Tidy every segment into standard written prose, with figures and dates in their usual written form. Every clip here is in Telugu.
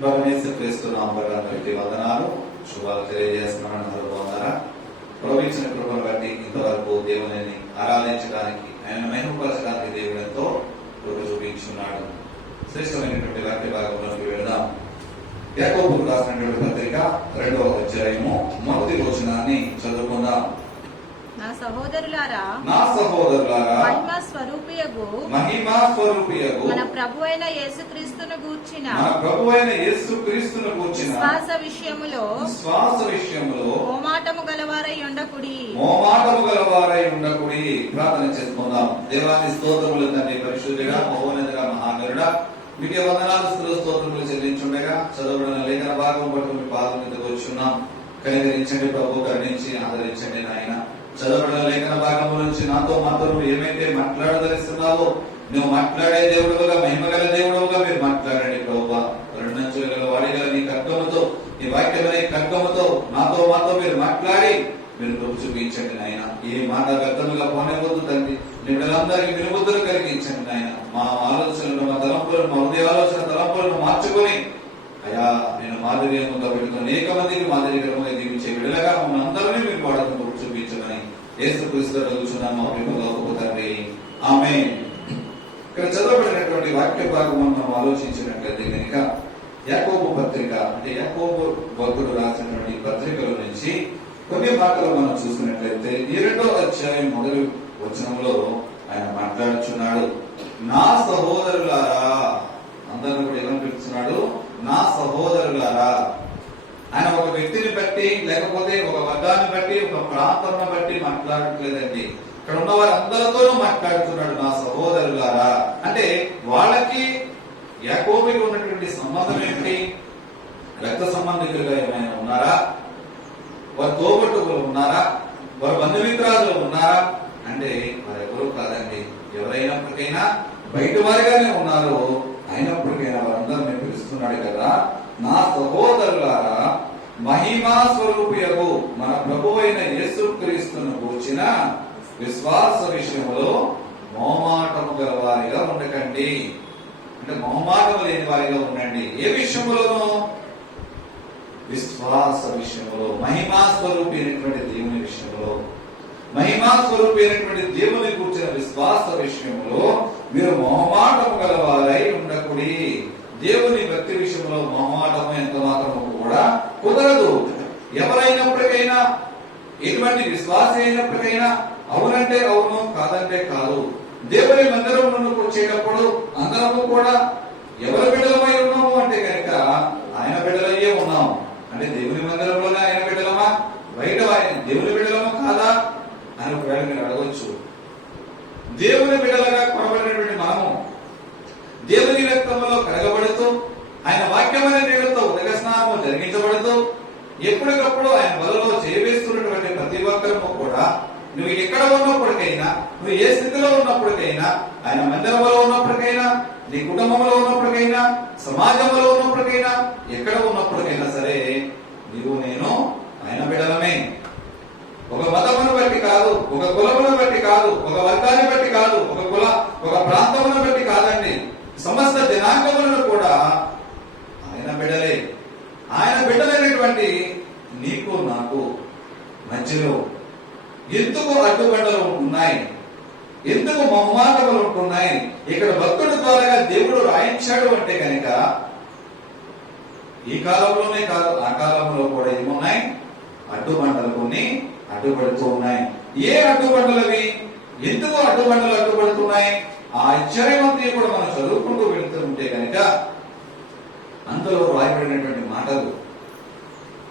అందరికీ వందనాలు, శుభాలు తెలియజేస్తున్నాను. అందరూ బాగున్నారా? ప్రవహించిన కృపను బట్టి ఇంతవరకు దేవుని ఆరాధించడానికి, ఆయన మహిమపరచడానికి దేవుడు ఎంతో కృప చూపించున్నాడు. శ్రేష్టమైనటువంటి వాక్య భాగంలోకి వెళదాం. యాకోబుకు రాసినటువంటి పత్రిక 2వ అధ్యాయము 1వ వచనాన్ని చదువుకుందాం. నా సహోదరులారా, మహిమా స్వరూపియగు మన ప్రభువైన యేసుక్రీస్తును గూర్చిన శ్వాస విషయములో మోమాటము గలవారై ఉండకుడి. ప్రార్థన చేసుకుందాం. దేవాన్ని స్తోత్రములు తండ్రి, పరిశుద్ధుడా, మహోన్నతుడా, మహాగరుడా, మీకే వందనాలు, స్తోత్రములు చెల్లించుండగా చదవబడిన లేఖన భాగం బట్టి మీ పాదం మీదకి వచ్చున్నాం. కనికరించండి ప్రభు, కరుణించి ఆదరించండి నాయన. చదవబడిన లేఖన భాగం నుంచి నాతో మాత్రం ఏమైతే మాట్లాడదలిస్తున్నావో నువ్వు మాట్లాడే దేవుడుగా, మహిమగల దేవుడుగా మీరు మాట్లాడండి ప్రభు. రెండంచుల గల వాడిగల నీ ఖడ్గముతో, నీ వాక్యమనే ఖడ్గముతో నాతో మాతో మీరు మాట్లాడి మీరు కృప చూపించండి నాయన. ఈ మాట వ్యర్థముగా పోనివద్దు తండ్రి. నిన్నందరికీ వినుబుద్ధులు కలిగించండి నాయన. మా ఆలోచనలు, మా తలంపులను, మా హృదయ ఆలోచన తలంపులను మార్చుకొని అయా నేను మాదిరిగా పెట్టుకుని అనేక మందికి మాదిరికరంగా జీవించే విడలగా మమ్మల్ని అందరినీ మీరు వాడకం కృప చూపించమని యేసుక్రీస్తు అడుగుచున్నాను మా ప్రేమలో తండ్రి, ఆమేన్. ఇక్కడ చదవబడినటువంటి వాక్య భాగం మనం ఆలోచించినట్లయితే కనుక యాకోబు పత్రిక, అంటే యాకోబు భక్తుడు రాసినటువంటి పత్రికల నుంచి కొన్ని మాటలు మనం చూసినట్లయితే 2వ అధ్యాయం 1వ వచనంలో ఆయన మాట్లాడుచున్నాడు. నా సహోదరులారా, అందరూ కూడా ఏమని పిలుస్తున్నాడు? నా సహోదరులారా. ఆయన ఒక వ్యక్తిని బట్టి, లేకపోతే ఒక వర్గాన్ని బట్టి, ఒక ప్రాంతాన్ని బట్టి మాట్లాడట్లేదండి. ఇక్కడ ఉన్న వారందరితోనూ మాట్లాడుతున్నాడు, నా సహోదరులారా. అంటే వాళ్ళకి యాకోబుకి ఉన్నటువంటి సంబంధం ఏంటి? రక్త సంబంధికులుగా ఏమైనా ఉన్నారా? వారి తోబట్టుకులు ఉన్నారా? వారి బంధుమిత్రాదులు ఉన్నారా? అంటే వారెవరూ కాదండి. ఎవరైనప్పటికైనా బయట వారిగానే ఉన్నారు. అయినప్పటికైనా వారందరినీ పిలుస్తున్నాడు కదా, నా సహోదరులారా, మహిమా స్వరూపియగు మన ప్రభువైన యేసుక్రీస్తును గూర్చిన విశ్వాస విషయంలో మోమాటము గల వారిగా ఉండకండి. అంటే మొహమాటము లేని వారిగా ఉండండి. ఏ విషయంలోనూ? విశ్వాస విషయంలో, మహిమా స్వరూపి అయినటువంటి దేవుని విషయంలో, మహిమా స్వరూపి అయినటువంటి దేవుని కూర్చిన విశ్వాస విషయంలో మీరు మొహమాటము గలవారై ఉండకుడి. దేవుని భక్తి విషయంలో మొహమాటము ఎంత మాత్రము కూడా కుదరదు. ఎవరైనప్పటికైనా, ఎటువంటి విశ్వాస అయినప్పటికైనా అవునంటే అవును, కాదంటే కాదు. దేవుని మందిరంలో వచ్చేటప్పుడు అందరము కూడా ఎవరి బిడ్డలమై ఉన్నాము అంటే కనుక ఆయన బిడ్డలయ్యే ఉన్నాము. అంటే దేవుని మందిరంలోనే ఆయన బిడ్డలమా, బయట దేవుని బిడ్డలమా కాదా అని ఒకవేళ మీరు అడగవచ్చు. దేవుని బిడ్డలుగా కొనబడినటువంటి మనము దేవుని రక్తంలో కడగబడుతూ, ఆయన వాక్యమైన నీళ్లతో ఉదక స్నానము జరిగించబడుతూ, ఎప్పటికప్పుడు ఆయన బలలో చేయవేస్తున్నటువంటి ప్రతి ఒక్కరము కూడా నువ్వు ఎక్కడ ఉన్నప్పటికైనా, నువ్వు ఏ స్థితిలో ఉన్నప్పటికైనా, ఆయన మందిరంలో ఉన్నప్పటికైనా, నీ కుటుంబంలో ఉన్నప్పటికైనా, సమాజంలో ఉన్నప్పటికైనా, ఎక్కడ ఉన్నప్పటికైనా సరే నీవు నేను ఆయన బిడ్డలమే. ఒక మతమును బట్టి కాదు, ఒక కులమును బట్టి కాదు, ఒక వర్గాన్ని బట్టి కాదు, ఒక ప్రాంతమును బట్టి కాదండి. సమస్త జనాంగములను కూడా ఆయన బిడ్డలే. ఆయన బిడ్డలైనటువంటి నీకు నాకు మధ్యలో ఎందుకు అడ్డుబండలు ఉంటున్నాయి? ఎందుకు మొహమాటములు ఉంటున్నాయి? ఇక్కడ భక్తుడి ద్వారా దేవుడు రాయించాడు అంటే కనుక ఈ కాలంలోనే కాదు, ఆ కాలంలో కూడా ఏమున్నాయి? అడ్డుబండలు కొన్ని అడ్డుపడుతూ ఉన్నాయి. ఏ అడ్డుబండలవి? ఎందుకు అడ్డుబండలు అడ్డుపడుతున్నాయి? ఆ ఆశ్చర్యవంతి కూడా మనం చదువుకుంటూ వెళుతూ ఉంటే కనుక అందులో రాయబడినటువంటి మాటలు,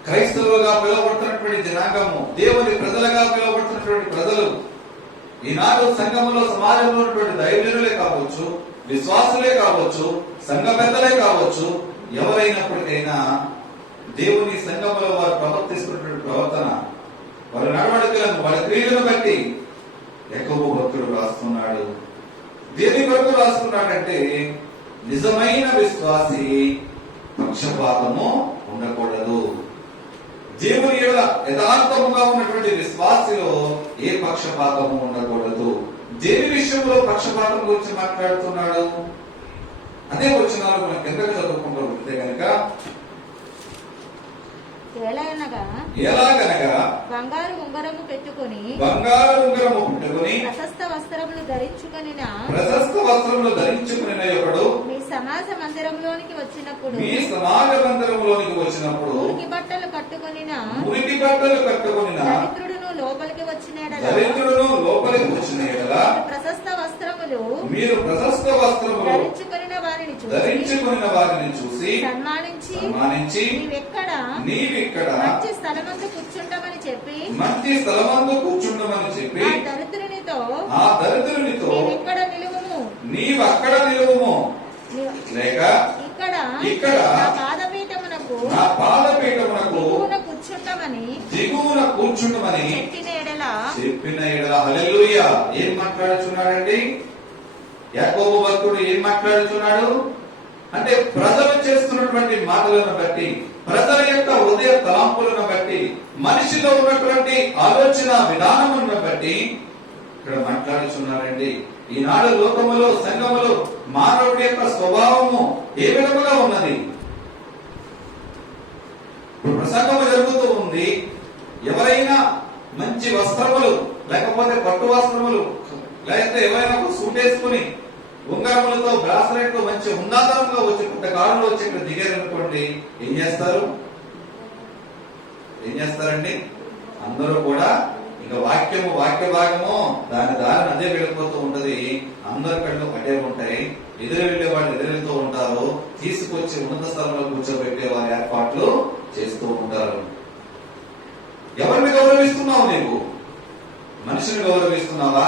క్రైస్తవులుగా పిలువబడుతున్నటువంటి జనాంగము, దేవుని ప్రజలుగా పిలువబడుతున్నటువంటి ప్రజలు, ఈనాడు సంఘములో, సమాజంలో ఉన్నటువంటి దైవజనులే కావచ్చు, విశ్వాసులే కావచ్చు, సంఘ పెద్దలే కావచ్చు, ఎవరైనప్పటికైనా దేవుని సంఘములో వారు ప్రవర్తిస్తున్నటువంటి ప్రవర్తన, వారి నడవడికలను, వారి క్రియలను బట్టి యాకోబు భక్తుడు రాస్తున్నాడు. దేని కొరకు రాస్తున్నాడంటే నిజమైన విశ్వాసి పక్షపాతము ఉండకూడదు. దేవుని యథార్థముగా ఉన్నటువంటి విశ్వాసిలో ఏ పక్షపాతము ఉండకూడదు. దేని విషయంలో పక్షపాతం గురించి మాట్లాడుతున్నాడు? అదే వచనాలు మనం కిందకు చదువుకుంటూ ఉంటే కనుక ఎలాగనగా బంగారు ఉంగరము పెట్టుకొని ప్రశస్త వస్త్రములు ధరించుకొనిన ఒకడు మీ సమాజ మందిరంలోనికి వచ్చినప్పుడు మురికి బట్టలు కట్టుకొనిన దరిద్రుడును లోపలికి వచ్చిన ఎడల ప్రశస్త వస్త్రములు ధరించుకొనిన వారిని చూసి సన్మానించి నీవిక్కడ మంచి స్థలమందు కూర్చుంటామని చెప్పి ఆ దరిద్రునితో నీవక్కడ నిలువుము లేక ఇక్కడ నా పాదపీఠమునకు దిగువన కూర్చుంటామని చెప్పిన ఎడల హల్లెలూయా. ఏం మాట్లాడుచున్నాడండి యాకోబు భక్తుడు? ఏం మాట్లాడుచున్నాడు అంటే ప్రజలు చేస్తున్నటువంటి మాటలను బట్టి, ప్రజల యొక్క హృదయ తలంపులను బట్టి, మనిషిలో ఉన్నటువంటి ఆలోచన విధానములను బట్టి ఇక్కడ మాట్లాడుచున్నారండి. ఈనాడు లోకములో, సంఘములో మానవుడి యొక్క స్వభావము ఏ విధముగా ఉన్నది? ప్రసంగము జరుగుతూ ఉంది. ఎవరైనా మంచి వస్త్రములు, లేకపోతే పట్టు వస్త్రములు, లేకపోతే ఎవరైనా ఒక సూట్ వేసుకుని ఉంగరములతో, బ్రాస్లెట్ మంచి ఉన్నతంగా వచ్చి పెద్ద కాలంలో వచ్చి ఇక్కడ దిగారనుకోండి, ఏం చేస్తారండి? అందరూ కూడా ఇక వాక్య భాగము దాని అదే వెళ్ళిపోతూ ఉంటది. అందరి కళ్ళు అడ్డే ఉంటాయి. ఎదురు వెళ్లే వాళ్ళు ఎదురెళ్తూ ఉంటారు. తీసుకొచ్చి ఉన్నత స్థలంలో కూర్చోబెట్టే వారి ఏర్పాట్లు చేస్తూ ఉంటారు. ఎవరిని గౌరవిస్తున్నావు నీవు? మనిషిని గౌరవిస్తున్నావా?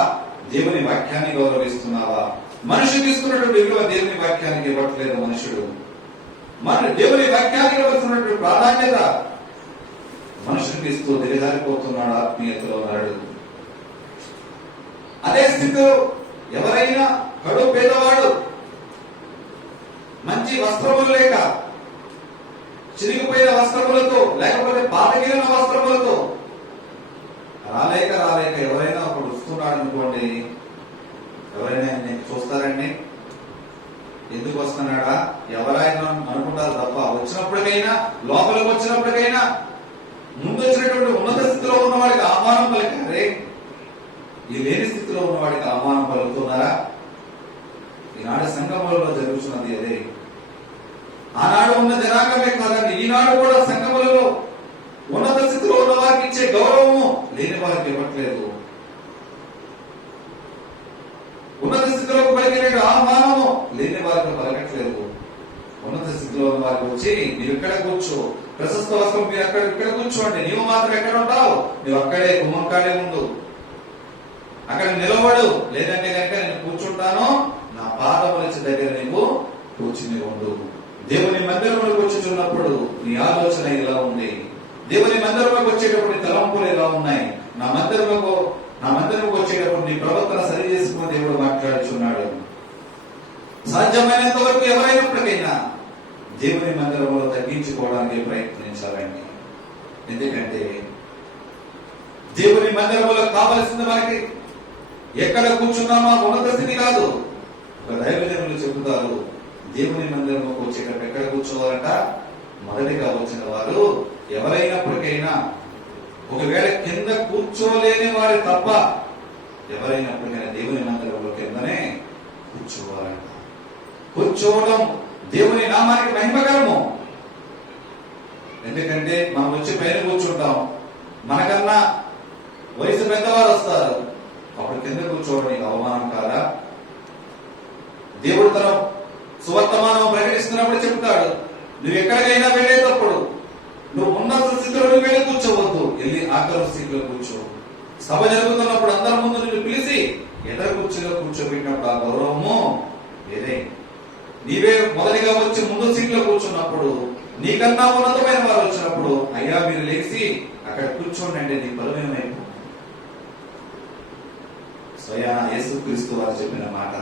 దేవుని వాక్యాన్ని గౌరవిస్తున్నావా? మనిషి తీసుకున్నటువంటి విలువ దేవుని వాక్యానికి ఇవ్వట్లేదు మనుషుడు. మన దేవుని వాక్యానికి ఇవ్వాల్సినటువంటి ప్రాధాన్యత మనుషునికి ఇస్తూ దిగజారిపోతున్నాడు ఆత్మీయతలో నరుడు. అదే స్థితిలో ఎవరైనా కడు పేదవాడు మంచి వస్త్రములు లేక, చిరిగిపోయిన వస్త్రములతో, లేకపోతే పాతగిలిన వస్త్రములతో రాలేక ఎవరైనా ఒకడు వస్తున్నాడు అనుకోండి, ఎవరైనా చూస్తారండి? ఎందుకు వస్తున్నాడా ఎవరైనా అనుకుంటారు తప్ప, వచ్చినప్పటికైనా, లోపలికి వచ్చినప్పటికైనా ముందు వచ్చినటువంటి ఉన్నత స్థితిలో ఉన్నవాడికి ఆహ్వానం పలికారే, ఈ లేని స్థితిలో ఉన్నవాడికి ఆహ్వానం పలుకుతున్నారా? ఈనాడు సంఘములలో జరుగుతున్నది అదే. ఆనాడు ఉన్న జనాంగమే కాదండి, ఈనాడు కూడా సంఘములలో ఉన్నత స్థితిలో ఉన్న వారికి ఇచ్చే గౌరవము లేని వారికి ఇవ్వట్లేదు. ఉన్నత స్థితిలోకి పలికిన ఆహ్వానము లేని వారికి పలకట్లేదు. ఉన్నత స్థితిలో ఉన్న వారికి వచ్చి నీవు ఇక్కడ కూర్చో, ప్రశస్త వస్త్రం మీరు ఇక్కడ కూర్చోండి, నీవు మాత్రం ఎక్కడ ఉంటావు? నీవు అక్కడే గుమ్మంకాడే ఉండు, అక్కడ నిలబడు, లేదంటే కనుక నేను కూర్చుంటాను, నా పాదముల దగ్గర నీవు కూర్చుని ఉండు. దేవుని మందిరంలోకి వచ్చుచున్నప్పుడు నీ ఆలోచన ఇలా ఉంది. దేవుని మందిరంలోకి వచ్చేటప్పుడు నీ తలంపులు ఎలా ఉన్నాయి? నా మందిరంలోకి వచ్చేటప్పుడు నీ ప్రవర్తన సరి చేసుకుని దేవుడు మాట్లాడుచున్నాడు. సాధ్యమైనంత వరకు ఎవరైనప్పటికైనా దేవుని మందిరంలో తగ్గించుకోవడానికి ప్రయత్నించాలండి. ఎందుకంటే దేవుని మందిరంలో కావలసింది మనకి ఎక్కడ కూర్చున్నామా ఉన్నత స్థితి కాదు. ఒక దైవజనులు చెబుతారు, దేవుని మందిరంలోకి వచ్చేటప్పుడు ఎక్కడ కూర్చోవాలంట? మొదటిగా వచ్చిన వారు ఎవరైనప్పటికైనా, ఒకవేళ కింద కూర్చోలేని వారు తప్ప ఎవరైనప్పటికైనా దేవుని మందిరంలో కిందనే కూర్చోవాలంట. కూర్చోవడం దేవుని నామానికి మహిమకరము. ఎందుకంటే మనం వచ్చి పైన కూర్చుంటాం, మనకన్నా వయసు పెద్దవారు వస్తారు, అప్పుడు కింద కూర్చోవడం నీకు అవమానం కాదా? దేవుడు తన సువర్తమానం ప్రకటిస్తున్నప్పుడు చెప్తాడు, నువ్వు ఎక్కడికైనా వెళ్ళేటప్పుడు నువ్వు ఉన్నత స్థితిలో వెళ్ళి కూర్చోవద్దు, వెళ్ళి ఆఖరి స్థితిలో కూర్చో. సభ జరుగుతున్నప్పుడు అందరి ముందు నిన్ను పిలిచి ఎదర కూర్చులో కూర్చోబెట్టినప్పుడు ఆ గౌరవము వేరే. నీవే మొదటిగా వచ్చి ముందు సీట్లో కూర్చున్నప్పుడు, నీకన్నా ఉన్నతమైన వారు వచ్చినప్పుడు, అయ్యా మీరు లేచి అక్కడ కూర్చోండి అంటే నీ బలమేమైపు. స్వయాన యేసుక్రీస్తు వారు చెప్పిన మాట.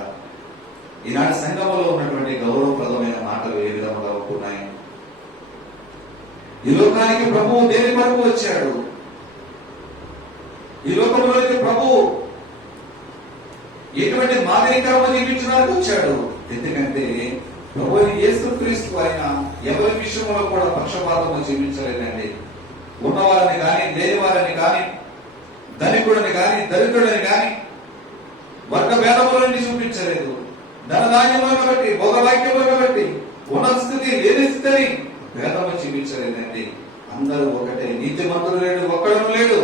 ఈనాటి సంఘములో ఉన్నటువంటి గౌరవప్రదమైన మాటలు ఏ విధముగా ఉంటున్నాయి? ఈ లోకానికి ప్రభువు దేని కొరకు వచ్చాడు? ఈ లోకంలోకి ప్రభువు ఎటువంటి మాదిరికరమ జీవించడానికి వచ్చాడు? ఎందుకంటే ప్రభు యేసుక్రీస్తు ఆయన ఎవరి విషయంలో కూడా పక్షపాతం జీవించలేదండి. ఉన్నవారిని కానీ, లేని వారిని కానీ, ధనికుడిని కానీ, దరిద్రుడిని కానీ వర్గ భేదములని చూపించలేదు. ధనధాన్యములను బట్టి, భోగవాక్యములను బట్టి, ఉన్నత స్థితి లేని స్థితిని భేదము చూపించలేదండి. అందరూ ఒకటే, నీతిమంతుడు లేడు, ఒక్కడను లేడు,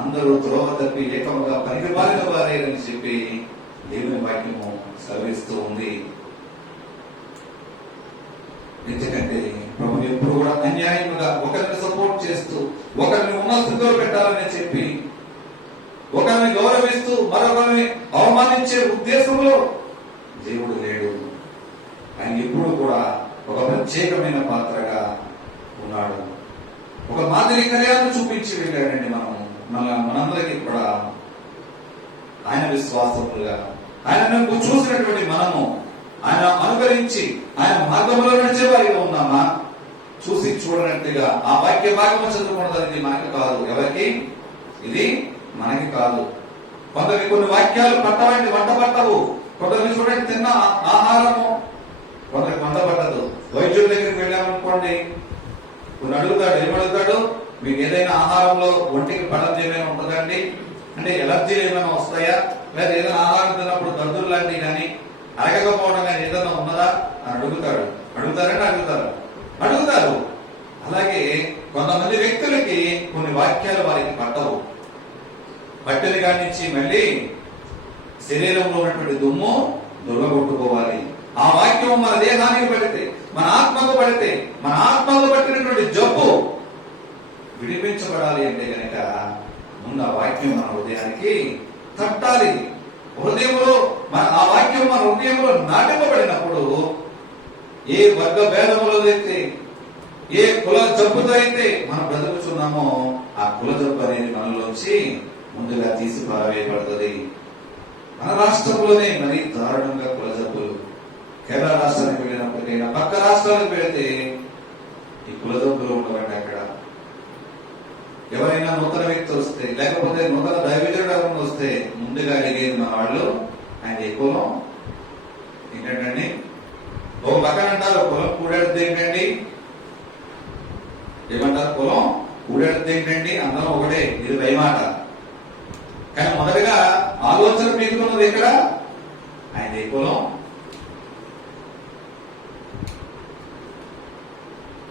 అందరూ త్రోవ తప్పి ఏకముగా పనికి మారిన వారేనని చెప్పి దేవుని వాక్యము సెలవిస్తూ ఉంది. ఎందుకంటే ప్రభు ఎప్పుడు కూడా అన్యాయముగా ఒకరిని సపోర్ట్ చేస్తూ, ఒకరిని ఉన్న స్థితిలో పెట్టాలని చెప్పి, ఒకరిని గౌరవిస్తూ మరొకరిని అవమానించే ఉద్దేశంలో దేవుడు లేడు. ఆయన ఎప్పుడు కూడా ఒక ప్రత్యేకమైన పాత్రగా ఉన్నాడు. ఒక మాదిరి కార్యాలను చూపించి వెళ్ళాడండి. మనందరికీ కూడా ఆయన విశ్వాసములుగా, ఆయనను చూసినటువంటి మనము ఆయన అనుకరించి ఆయన మార్గంలో నడిచే వారిగా ఉన్నామా? చూసి చూడనట్టుగా ఆ వాక్య భాగము చదువుకున్నది మనకి కాదు. ఎవరికి? ఇది మనకి కాదు. కొందరికి కొన్ని వాక్యాలు పట్టవంటి వంట పట్టవు. కొందరికి చూడండి తిన్న ఆహారము కొందరికి వంట పట్టదు. వైద్యుడి దగ్గరికి వెళ్ళామనుకోండి, కొన్ని అడుగుతాడు. ఏమడుగుతాడు? మీకు ఏదైనా ఆహారంలో ఒంటికి పడద్దు ఏమైనా ఉంటుందండి, అంటే ఎలర్జీలు ఏమైనా వస్తాయా, లేదా ఏదైనా ఆహారం తిన్నప్పుడు దద్దులు లాంటివి కానీ అరగకపోవడం కానీ ఏదైనా ఉన్నదా అని అడుగుతాడు. అడుగుతారంటే అడుగుతారు. అలాగే కొంతమంది వ్యక్తులకి కొన్ని వాక్యాలు వారికి పట్టవు. పట్టిన కాడి నుంచి మళ్ళీ శరీరంలో ఉన్నటువంటి దుమ్ము దుర్గొట్టుకోవాలి. ఆ వాక్యం మన దేహానికి పడితే, మన ఆత్మకు పడితే, మన ఆత్మకు పట్టినటువంటి జబ్బు విడిపించబడాలి అంటే కనుక ముందు ఆ వాక్యం మన హృదయానికి తట్టాలి. హృదయంలో ఆ వాక్యం మన హృదయంలో నాటింపబడినప్పుడు ఏ వర్గ భేదములో అయితే, ఏ కుల జబ్బుతో అయితే మనం బ్రతుకుతున్నామో ఆ కుల జబ్బు అనేది మనలోంచి ముందుగా తీసి పారవేయబడుతుంది. మన రాష్ట్రంలోనే మరీ దారుణంగా కుల జబ్బులు. కేరళ రాష్ట్రానికి వెళ్ళినప్పటికైనా పక్క రాష్ట్రాలకు వెళితే ఈ కుల జబ్బులు ఉండవండి. అక్కడ ఎవరైనా నూతన వ్యక్తి వస్తే, లేకపోతే నూతన దైవజనుడు ఎవరైనా వస్తే ముందుగా అడిగేది మన వాళ్ళు ఆయన ఏ కులం ఏంటండి. ఒక పక్కన అంటారు కులం కూడేది ఏంటండి, ఏమంటారు కులం కూడేది ఏంటండి, అందరం ఒకటే, ఇది భయమాట. కానీ మొదటగా ఆలోచన మీకున్నది ఇక్కడ ఆయన ఏ కులం.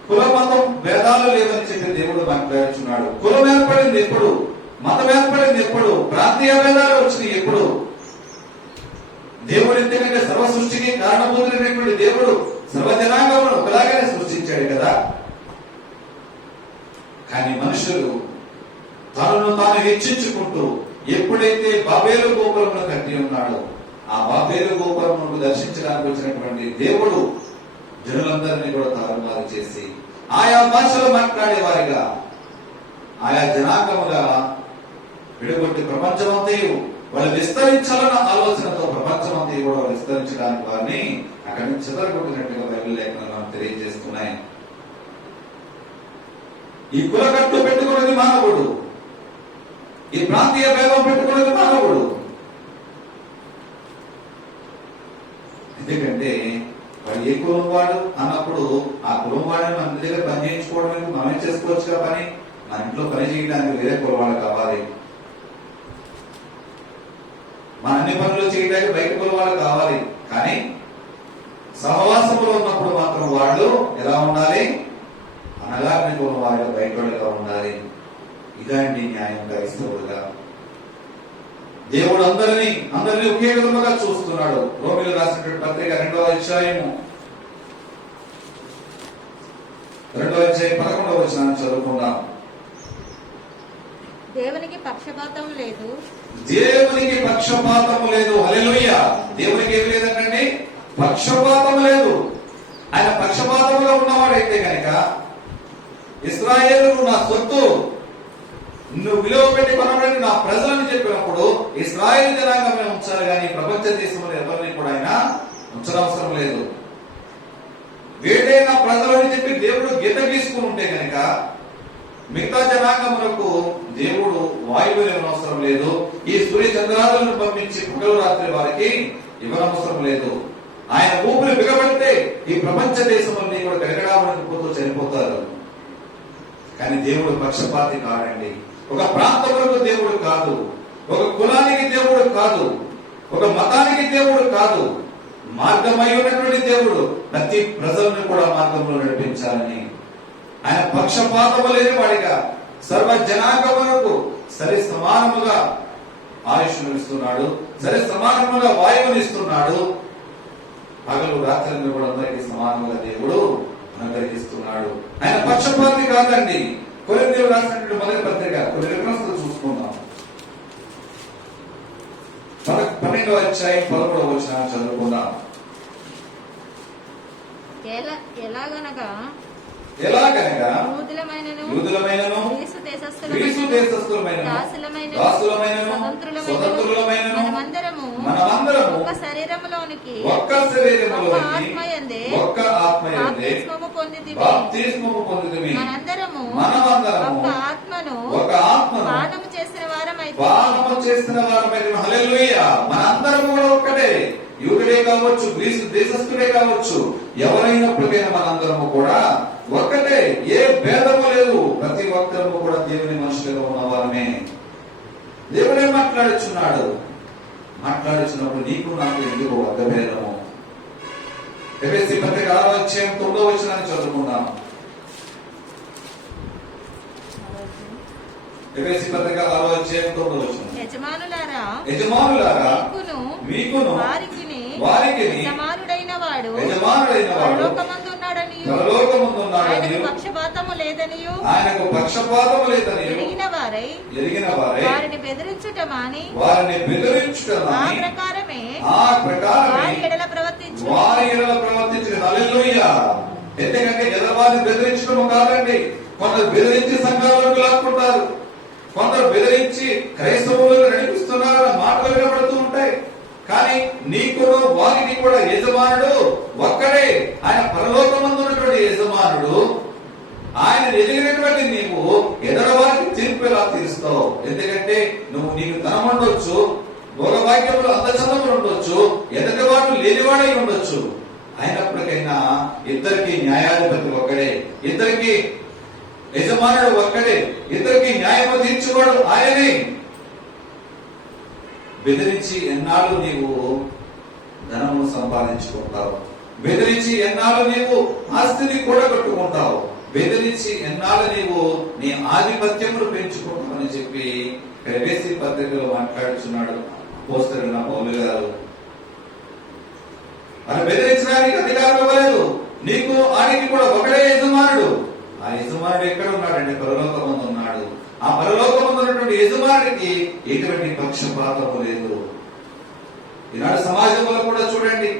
కుల మతం భేదాలు లేవని చెప్పి దేవుడు మాట్లాడుచున్నాడు. కులం ఏర్పడింది ఎప్పుడు? మతం ఏర్పడింది ఎప్పుడు? ప్రాంతీయ భేదాలు వచ్చినాయి ఎప్పుడు? దేవుడు ఎందుకంటే సర్వ సృష్టికి కారణభూతులైనటువంటి దేవుడు సర్వజనాంగమును ఒకలాగానే సృష్టించాడు కదా. కానీ మనుషులు తనను తాను హెచ్చించుకుంటూ ఎప్పుడైతే బాబేలు గోపురమును కట్టి ఉన్నాడో ఆ బాబేలు గోపురమును దర్శించడానికి వచ్చినటువంటి దేవుడు జనులందరినీ కూడా తారుమారు చేసి ఆయా భాషలు మాట్లాడేవారిగా, ఆయా జనాంగముగా విడగొట్టి ప్రపంచమంతయు వాళ్ళు విస్తరించాలన్న ఆలోచనతో ప్రపంచమంతయు కూడా విస్తరించడానికి వారిని అక్కడి నుంచి చెదరగొట్టినట్టుగా బైబిల్ లేఖనాలు తెలియజేస్తున్నాయి. ఈ కులకట్టు పెట్టుకున్నది మానవుడు, ఈ ప్రాంతీయ భేదం పెట్టుకున్నది మానవుడు. ఎందుకంటే వాడు ఏ కులం వాడు అన్నప్పుడు ఆ కులం వాడిని మన దగ్గర పని చేయించుకోవడానికి మనమే చేసుకోవచ్చుగా పని. మన ఇంట్లో పని చేయడానికి వేరే కులం వాడు కావాలి, మన అన్ని పనులు చేయడానికి బయట కులం వాడు కావాలి. కానీ సహవాసంలో ఉన్నప్పుడు మాత్రం వాళ్ళు ఎలా ఉండాలి? అనగారిని కులం వాడు బయటగా ఉండాలి. ఇదాంటి న్యాయం క్రైస్తవుడుగా దేవుడు అందరినీ ఒకే విధముగా చూస్తున్నాడు. రోమిలు రాసినటువంటి పత్రిక 2వ అధ్యాయము 11వ వచనాన్ని చదువుకుందాం. దేవునికి పక్షపాతం లేదు. దేవునికి పక్షపాతం లేదు. హల్లెలూయా. దేవునికి ఏమి లేదంటే పక్షపాతం లేదు. ఆయన పక్షపాతముగా ఉన్నవాడైతే కనుక ఇశ్రాయేలు నా సొత్తు, నువ్వు విలువ పెట్టి కొనబడి నా ప్రజలని చెప్పినప్పుడు ఇశ్రాయేలు జనాంగమే ఉంచాలి, కానీ ప్రపంచ దేశంలో ఎవరిని కూడా ఆయన ఉంచనవసరం లేదు. వేటే నా ప్రజలని చెప్పి దేవుడు గీత గీసుకుని ఉంటే కనుక మిగతా జనాంగములకు దేవుడు వాయువులు ఇవ్వనవసరం లేదు. ఈ సూర్య చంద్రాలను పంపించి పగలు రాత్రి వారికి ఇవ్వనవసరం లేదు. ఆయన ఊపిరి బిగబడితే ఈ ప్రపంచ దేశంలో కూడా గడగడామని పోతూ చనిపోతారు. కానీ దేవుడు పక్షపాతి కాడండి. ఒక ప్రాంతములకు దేవుడు కాదు, ఒక కులానికి దేవుడు కాదు, ఒక మతానికి దేవుడు కాదు. మార్గమై ఉన్నటువంటి దేవుడు ప్రతి ప్రజలను కూడా మార్గంలో నడిపించాలని ఆయన పక్షపాతము లేని వాడిగా సర్వ జనాంగములకు సరి సమానముగా ఆయుష్ను ఇస్తున్నాడు, సరి సమానముగా వాయువునిస్తున్నాడు. పగలు రాత్రులను కూడా అందరికీ సమానముగా దేవుడు అనుగ్రహిస్తున్నాడు. ఆయన పక్షపాతి కాదండి. కొరింథీయులకు రాసినటువంటి మొదటి పత్రిక కొన్ని రిఫరెన్స్లు చూసుకుందాం. 12వ అధ్యాయం 11వ వచనం చదువుకుందాం. ఎలాగనగా యూదులమైనను గ్రీసు దేశస్థులమైనను దాసులమైనను స్వతంత్రులమైనను మనమందరము ఒక్క శరీరములోనికి ఒక్క ఆత్మయందే బాప్తిస్మము పొందితిమి. మనమందరము ఒక ఆత్మను పానము చేసిన వారమైతే హల్లెలూయా. మనందరం కూడా ఒక్కటే. యూదుడే కావచ్చు, గ్రీసు దేశస్థుడే కావచ్చు, ఎవరైనప్పటికైనా మనందరము కూడా ఒక్కటే. ఏ భేదము లేదు. ప్రతి ఒక్కరము కూడా దేవుని మనుషులుగా ఉన్న వారమే. దేవుడే మాట్లాడుచున్నప్పుడు నీకు నాకు ఎందుకు వర్గభేదము? ఎఫెసీ పత్రిక 6వ అధ్యాయం 9వ వచనాన్ని చదువుకుందాం. ఎఫెసీ పత్రిక 6వ అధ్యాయం 9వ వచనం. యజమానులారా మీకును వారికి సమానుడైన వాడు పరలోకమందున్నాడనియు ఆయనకు పక్షపాతము లేదనియు ఎరిగిన వారై వారిని బెదిరించుట మాని ఆ ప్రకారమే వారి ఎడల ప్రవర్తించు. హల్లెలూయా. ఎందుకంటే ఎదవారిని బెదిరించడం కాదండి. కొందరు బెదిరించి సంఘాలకు లాక్కుంటారు, కొందరు బెదిరించి క్రైస్తవులను నడిపిస్తున్నారన్న మాటలు వినబడుతూ ఉంటాయి. కానీ నీకు వారికి కూడా యజమానుడు ఒక్కడే. ఆయన పరలోకమందున్నటువంటి యజమానుడు. ఆయన ఎదిగినటువంటి నీవు ఎదటి వారికి తీర్పు ఎలా తీరుస్తావు? ఎందుకంటే నీకు ధనం ఉండొచ్చు, భోగభాగ్యములు అందచందములు ఉండొచ్చు, ఎదటి వాడు లేనివాడై ఉండొచ్చు. అయినప్పటికైనా ఇద్దరికి న్యాయాధిపతి ఒక్కడే, ఇద్దరికి యజమానుడు ఒక్కడే, ఇద్దరికి న్యాయము తీర్చువాడు ఆయనే. బెదిరించి ఎన్నాళ్ళు నీవు ధనము సంపాదించుకుంటావు, బెదిరించి ఎన్నాళ్ళు నీవు ఆస్తిని కూడగట్టుకుంటావు, బెదిరించి ఎన్నాళ్ళు నీవు నీ ఆధిపత్యమును పెంచుకుంటావని చెప్పి ఎఫెసీ పత్రికలో మాట్లాడుచున్నాడు అపోస్తలుడైన పౌలు గారు. అది బెదిరించడానికి అధికారం ఇవ్వలేదు. నీకు ఆయనకి కూడా ఒకడే యజమానుడు. ఆ యజమానుడు ఎక్కడ ఉన్నాడంటే పరలోకమందు ఉన్నాడు. ఆ పరలోకమందు ఉన్నటువంటి యజమానుడికి ఎటువంటి పక్షపాతము లేదు. ఈనాడు సమాజంలో కూడా చూడండి,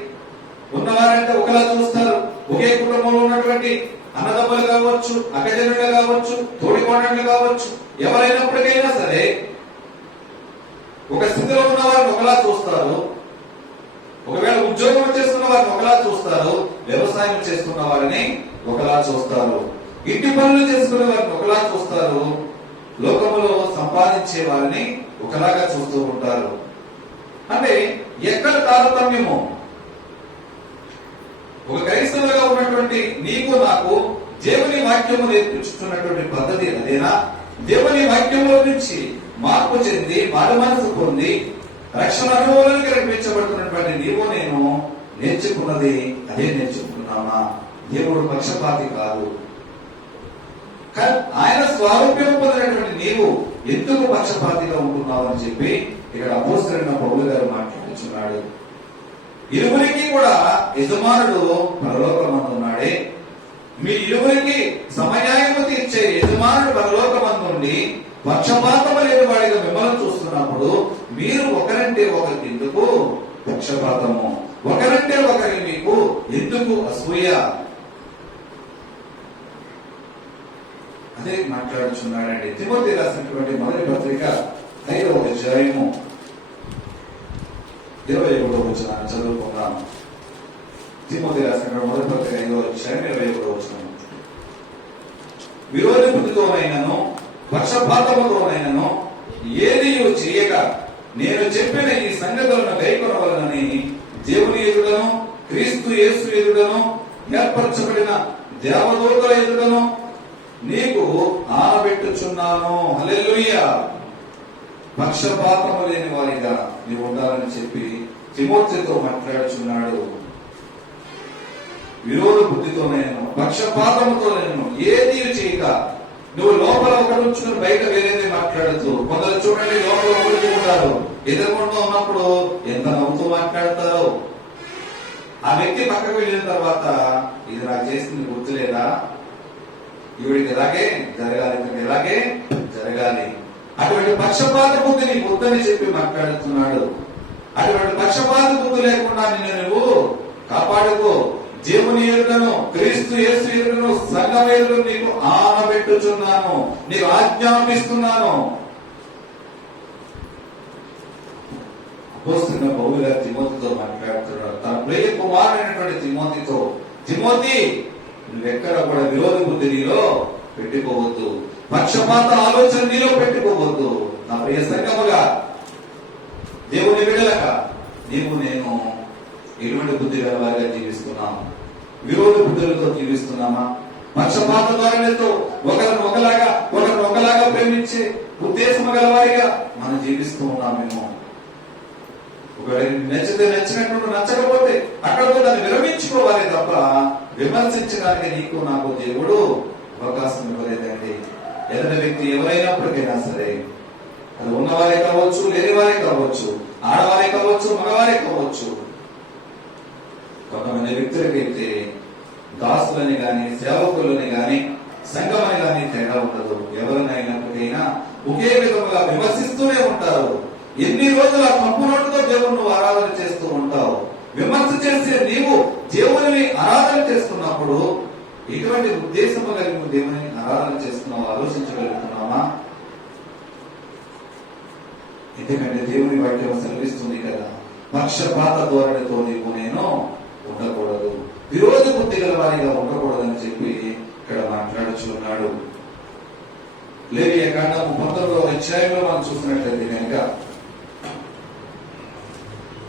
ఉన్నవారంటే ఒకలా చూస్తారు. ఒకే కుటుంబంలో ఉన్నటువంటి అన్నదమ్ములు కావచ్చు, అక్కజనులు కావచ్చు, తోడికోడళ్ళు కావచ్చు, ఎవరైనప్పటికైనా సరే ఒక స్థితిలో ఉన్న వారిని ఒకలా చూస్తారు. ఒకవేళ ఉద్యోగం చేస్తున్న వారిని ఒకలా చూస్తారు, వ్యవసాయం చేస్తున్న వారిని ఒకలా చూస్తారు, ఇంటి పనులు చేసుకునే వారిని ఒకలా చూస్తారు, లోకములో సంపాదించే వారిని ఒకలాగా చూస్తూ ఉంటారు. అంటే ఎక్కడ తారతమ్యము? ఒక క్రైస్తవులుగా ఉన్నటువంటి నీకు నాకు దేవుని వాక్యము నేర్పించుతున్నటువంటి పద్ధతి అదేనా? దేవుని వాక్యంలో నుంచి మార్పు చెంది మారు మనసు పొంది రక్షణ అనుభవానికి నడిపించబడుతున్నటువంటి నీవు నేను నేర్చుకున్నది అదే నేర్చుకున్నామా? దేవుడు పక్షపాతి కాదు. ఆయన స్వారూప్యం పొందినటువంటి నీవు ఎందుకు పక్షపాతిగా ఉంటున్నావు అని చెప్పి ఇక్కడ అపోస్తలుడైన పౌలు గారు మాట్లాడుచున్నాడు. ఇరువురికి కూడా యజమానుడు పరలోకమందున్నాడే. మీ ఇరువురికి సమన్యాయము తీర్చే యజమానుడు పరలోకమందుండి పక్షపాతము లేని వాడిగా మిమ్మల్ని చూస్తున్నప్పుడు మీరు ఒకరంటే ఒకరికి ఎందుకు పక్షపాతము? ఒకరంటే ఒకరికి మీకు ఎందుకు అసూయ? అదే మాట్లాడుచున్నాడండి. తిమోతి రాసినటువంటి మొదటి పత్రిక 5వ అధ్యాయము 21వ వచనాన్ని చదువుకుందాం. తిమోతి రాసినటువంటి మొదటి పత్రిక 5వ అధ్యాయం 21వ వచనం. విరోధి బుద్ధితోనైనను పక్షపాతముతోనైనను ఏది చేయక నేను చెప్పిన ఈ సంగతులను గైకొనవలనని దేవుని ఎదుటను క్రీస్తు యేసు ఎదుటను ఏర్పరచబడిన దేవదూతల ఎదుటను నీకు కోరుచున్నాను. హల్లెలూయా. పక్షపాతము లేని వారిగా నీవు ఉండాలని చెప్పి తిమోతితో మాట్లాడుచున్నాడు. విరోధ బుద్ధితో నేను, పక్షపాతముతో నేను ఏది చేయక, నువ్వు లోపల ఒకటి ఉంచుకుని బయట వేరేది మాట్లాడుతూ, కొందరు చూడండి లోపల ఒకటి ఉంటారు, ఎదురుకుండా ఉన్నప్పుడు ఎంత నవ్వుతూ మాట్లాడతారో. ఆ వ్యక్తి పక్కకు వెళ్ళిన తర్వాత ఇది నాకు చేసింది గుర్తులేదా, ఈవిడికి ఇలాగే జరగాలి, ఇలాగే జరగాలి, అటువంటి పక్షపాత బుద్ధి నీకు వద్దని చెప్పి మాట్లాడుతున్నాడు. అటువంటి పక్షపాత బుద్ధి లేకుండా నిన్ను నువ్వు కాపాడుకో. దేవుని ఎరుకను, క్రీస్తు యేసు ఎరుకను, సంఘం ఎరుకను నీకు ఆనబెట్టుచున్నాను, నీకు ఆజ్ఞాపిస్తున్నాను. అపోస్తలుడైన పౌలు గారు తిమోతితో మాట్లాడుతున్నాడు, తన ప్రియ కుమారుడైనటువంటి తిమోతితో, తిమోతి నువ్వెక్కడ కూడా విరోధ బుద్ధి నీలో పెట్టుకోవద్దు, పక్షపాత ఆలోచన నీలో పెట్టుకోవద్దు. నా ప్రియ సంఘముగా, దేవుని బిడ్డలుగా నీవు నేను ఎటువంటి బుద్ధి గల వారిగా జీవిస్తున్నాము? విరోధ బుద్ధులతో జీవిస్తున్నామా? పక్షపాత ధోరణితో ఒకరిని ఒకలాగా ప్రేమించే ఉద్దేశం గల వారిగా మనం జీవిస్తూ ఉన్నామేమో. ఒకవేళ నచ్చితే నచ్చినట్టు, నచ్చకపోతే అక్కడతో దాన్ని విరమించుకోవాలి తప్ప విమర్శించడానికి నీకు నాకు దేవుడు అవకాశం ఇవ్వలేదండి. ఎదుటి వ్యక్తి ఎవరైనప్పటికైనా సరే, అది ఉన్నవారే కావచ్చు, లేని వారే కావచ్చు, ఆడవారే కావచ్చు, మగవారే కావచ్చు. కొంతమంది వ్యక్తులకైతే దాసులని గాని, సేవకులని గాని, సంఘమని గాని తేడా ఉండదు. ఎవరినైనప్పటికైనా ఒకే విధముగా విమర్శిస్తూనే ఉంటారు. ఎన్ని రోజులు ఆ తప్పు నోటుతో దేవుని నువ్వు ఆరాధన చేస్తూ ఉంటావు. విమర్శ చేసే నీవు దేవుని ఆరాధన చేస్తున్నప్పుడు ఎటువంటి ఉద్దేశము కలిగి నువ్వు దేవుని ఆరాధన చేస్తున్నావు ఆలోచించగలుగుతున్నావా? ఎందుకంటే దేవుని వాక్యం సెలవిస్తుంది కదా, పక్షపాత ధోరణితో నీవు నేను ఉండకూడదు, విరోధ బుద్ధి గల వారిగా ఉండకూడదని చెప్పి ఇక్కడ మాట్లాడుచున్నాడు. లేవియ కాండము 19వ అధ్యాయంలో మనం చూసినట్లయితే కనుక,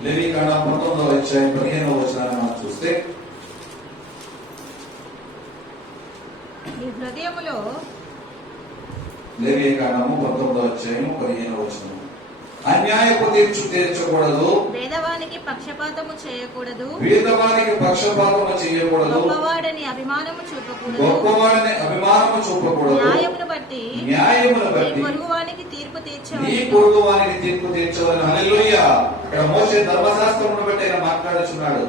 లేవియ కాండము 19వ అధ్యాయం 15వ వచనాన్ని మనం చూస్తే, నీ హృదయములో, లేవియ కాండము 19వ అధ్యాయం 15వ వచనం, అన్యాయపు తీర్చు తీర్చకూడదు, పేదవానికి పక్షపాతము చేయకూడదు, పేదవానికి పక్షపాతము చేయకూడదు, గొప్పవాడని అభిమానము చూపకూడదు, గొప్పవాడిని అభిమానము చూపకూడదు, న్యాయమును బట్టి నీ పొరుగువానికి తీర్పు తీర్చవని. హల్లెలూయా. ఇక్కడ మోషే ధర్మశాస్త్రమును బట్టి ఆయన మాట్లాడుచున్నాడు.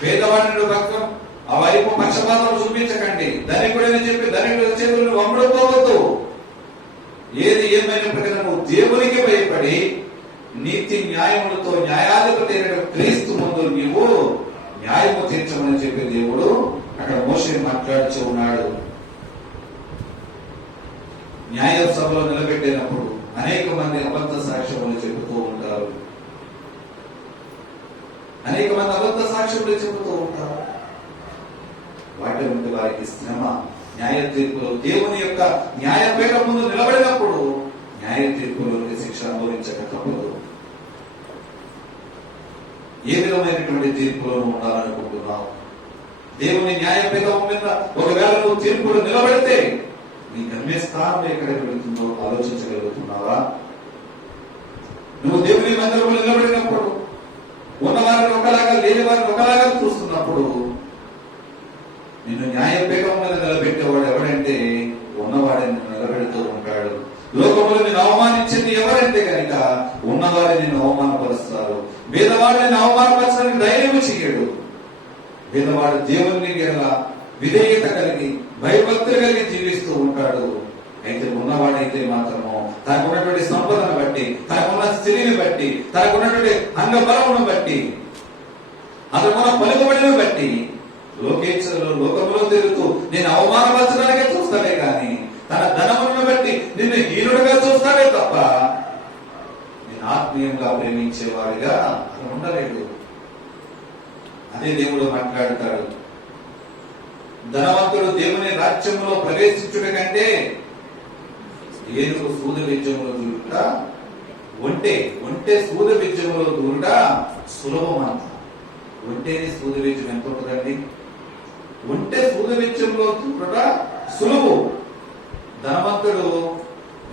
పేదవాడిని పక్కన ఆ వైపు పక్షపాతం చూపించకండి, ధనికుడని చెప్పి ధనికుడి చేతులను వమ్ముడుకోవద్దు. ఏది ఏమైనప్పటికీ నువ్వు దేవునికి భయపడి నీతి న్యాయములతో న్యాయాధిపతి అయిన క్రీస్తు ముందు నీవు న్యాయము తీర్చమని చెప్పి దేవుడు అక్కడ మోషే మాట్లాడుతూ ఉన్నాడు. న్యాయ సభలో నిలబెట్టినప్పుడు అనేక మంది అబద్ధ సాక్ష్యములు చెబుతూ ఉంటారు, అనేక మంది అబద్ధ సాక్ష్యములు చెబుతూ ఉంటారు. వాటి నుండి వారికి శ్రమ. న్యాయ తీర్పులో దేవుని యొక్క న్యాయపీఠం ముందు నిలబడినప్పుడు న్యాయ తీర్పులోకి శిక్ష అనుభవించక తప్పదు. ఏ విధమైనటువంటి తీర్పులో ఉండాలనుకుంటున్నావు? దేవుని న్యాయపీఠం మీద ఒకవేళ నువ్వు తీర్పులు నిలబడితే నీ గమ్యస్థానం ఎక్కడికి వెళుతుందో ఆలోచించగలుగుతున్నావా? నువ్వు దేవుని మందిరంలో నిలబడినప్పుడు ఉన్నవారిని ఒకలాగా, లేని వారిని ఒకలాగా చూస్తున్నప్పుడు నిన్ను న్యాయపీఠం మీద నిలబెట్టేవాడు ఎవడంటే ఉన్నవాడిని నిలబెడుతూ ఉంటాడు. లోకములు నిన్ను అవమానించింది ఎవరంటే కనుక ఉన్నవారిని నిన్ను అవమానపరుస్తారు. పేదవాడిని అవమానపరచడానికి ధైర్యం చెయ్యడు. పేదవాడు దేవుని విధేయత కలిగి భయభక్తులు కలిగి జీవిస్తూ ఉంటాడు. అయితే ఉన్నవాడైతే మాత్రము తనకున్నటువంటి సంపదను బట్టి, తనకున్న స్థితిని బట్టి, తనకున్నటువంటి అంగబలమును బట్టి, అతనున్న పలుకుబడిని బట్టి లోకంలో తిరుగుతూ నేను అవమానపరచడానికే చూస్తాడే కానీ తన ధనమును బట్టి నిన్ను హీనుడుగా చూస్తాడే తప్ప నేను ఆత్మీయంగా ప్రేమించేవాడిగా అతను ఉండలేడు. అదే దేవుడు మాట్లాడతాడు. ధనవంతుడు దేవుని రాజ్యంలో ప్రవేశించుట కంటే ఏనుగు సూద బీజంలో దూరుట, ఒంటె సూద బీజంలో దూరుట సులభం అంత. ఒంటేని సూద బీజం ఎంత ఉంటుందండి? ఒంటె సూద బీజంలో దూరుట సులువు. ధనవంతుడు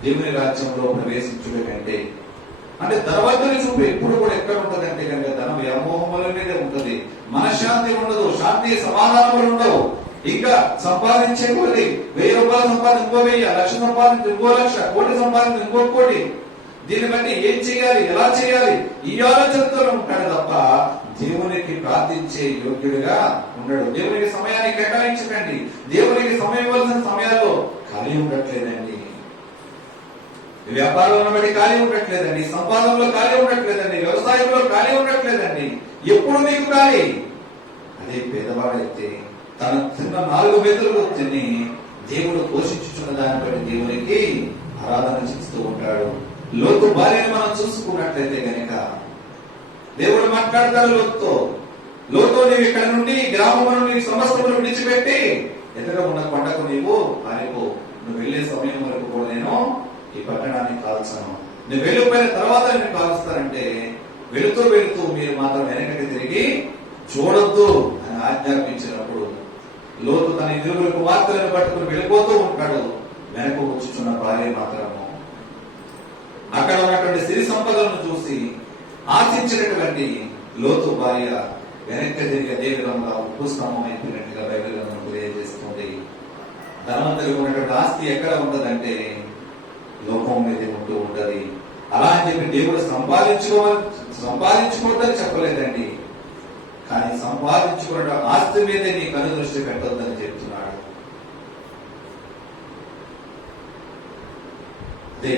దేవుని రాజ్యంలో ప్రవేశించుట కంటే. అంటే ధనవంతుని చూపు ఎప్పుడు కూడా ఎక్కడ ఉంటదంటే కనుక ధనం వ్యామోహముల మీదే ఉంటది. మనశ్శాంతి ఉండదు, శాంతి సమాధానములు ఉండవు. ఇంకా సంపాదించే కొద్ది 1000 రూపాయలు సంపాదించి ఇంకో 1000, లక్ష సంపాదించి ఇంకో లక్ష, కోటి సంపాదించి ఇంకో కోటి. దీన్ని బట్టి ఏం చేయాలి, ఎలా చేయాలి, ఈ ఆలోచనతో ఉంటాడు తప్ప దేవునికి ప్రార్థించే యోగ్యుడిగా ఉండడు. దేవునికి సమయాన్ని కేటాయించకండి. దేవునికి సమయం ఇవ్వాల్సిన సమయాల్లో ఖాళీ ఉండట్లేదండి. వ్యాపారంలో బట్టి ఖాళీ ఉండట్లేదండి, సంపాదనలో ఖాళీ ఉండట్లేదండి, వ్యవసాయంలో ఖాళీ ఉండట్లేదండి. ఎప్పుడు మీకు ఖాళీ? అదే పేదవాడైతే తన చిన్న 4 మెతులు తిని దేవుడు పోషించుచున్న దాన్ని బట్టి దేవునికి ఆరాధన చేస్తూ ఉంటాడు. లోతు భార్యను మనం చూసుకున్నట్లయితే గనక దేవుడు మాట్లాడతాడు లోతుతో, లోతు నీవు ఇక్కడ నుండి గ్రామం నుండి సమస్తమును విడిచిపెట్టి ఎదురు ఉన్న కొండకు నీవు పారిపో. నువ్వు వెళ్లే సమయం వరకు కూడా నేను ఈ పట్టణాన్ని కాల్చను. నువ్వు వెళ్ళిపోయిన తర్వాత నేను కాలుస్తానంటే వెళుతూ వెళుతూ మీరు మాత్రం వెనకటి తిరిగి చూడొద్దు అని ఆజ్ఞాపించినప్పుడు లోతు తన ఇరువురు కుమార్తెలను పట్టుకుని వెళ్ళిపోతూ ఉంటాడు. వెనక కూర్చున్న భార్య మాత్రము అక్కడ ఉన్నటువంటి సిరి సంపదలను చూసి ఆశించినటువంటి లోతు భార్య వెనక్కి తిరిగి అదే విధంగా ఉప్పు స్తంభం అయిపోయినట్టుగా బైబిల్ తెలియజేస్తుంది. ధనవంతులకు ఉన్నటువంటి ఆస్తి ఎక్కడ ఉంటదంటే లోకం మీద ఉంటూ ఉంటది. అలా అని చెప్పి దేవుడు సంపాదించుకోవద్దని చెప్పలేదండి, కానీ సంపాదించుకోవడం ఆస్తి మీదే నీ కను దృష్టి పెట్టొద్దని చెప్తున్నాడు.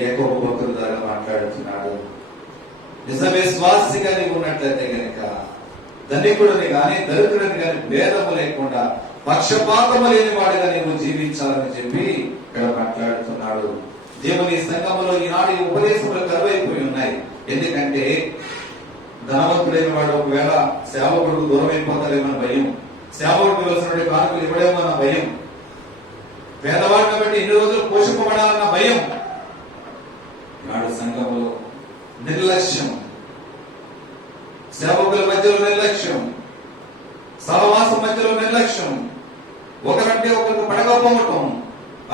యాకోబు భక్తుల ద్వారా మాట్లాడుతున్నాడు. నిజ విశ్వాసిగా నీవు ఉన్నట్లయితే గనక ధనికుడిని గాని దరిద్రుని గాని భేదము లేకుండా పక్షపాతము లేని వాడిగా నీవు జీవించాలని చెప్పి ఇక్కడ మాట్లాడుతున్నాడు. దేవుని సంఘములో ఈనాడు ఈ ఉపదేశములు కరువైపోయి ఉన్నాయి. ఎందుకంటే ధనవంతుడైన వాడు ఒకవేళ సేవకుడు దూరం అయిపోతారేమన్న భయం, సేవకుడికి వెళ్ళిన కానుకలు ఇవ్వడేమన్న భయం, పేదవాడిని బట్టి ఎన్ని రోజులు పోషింపబడాలన్న భయం. నాడు సంఘములో నిర్లక్ష్యం, సేవకుల మధ్యలో నిర్లక్ష్యం, సహవాసం మధ్యలో నిర్లక్ష్యం, ఒకరంటే ఒకరికి పడకపోవటం,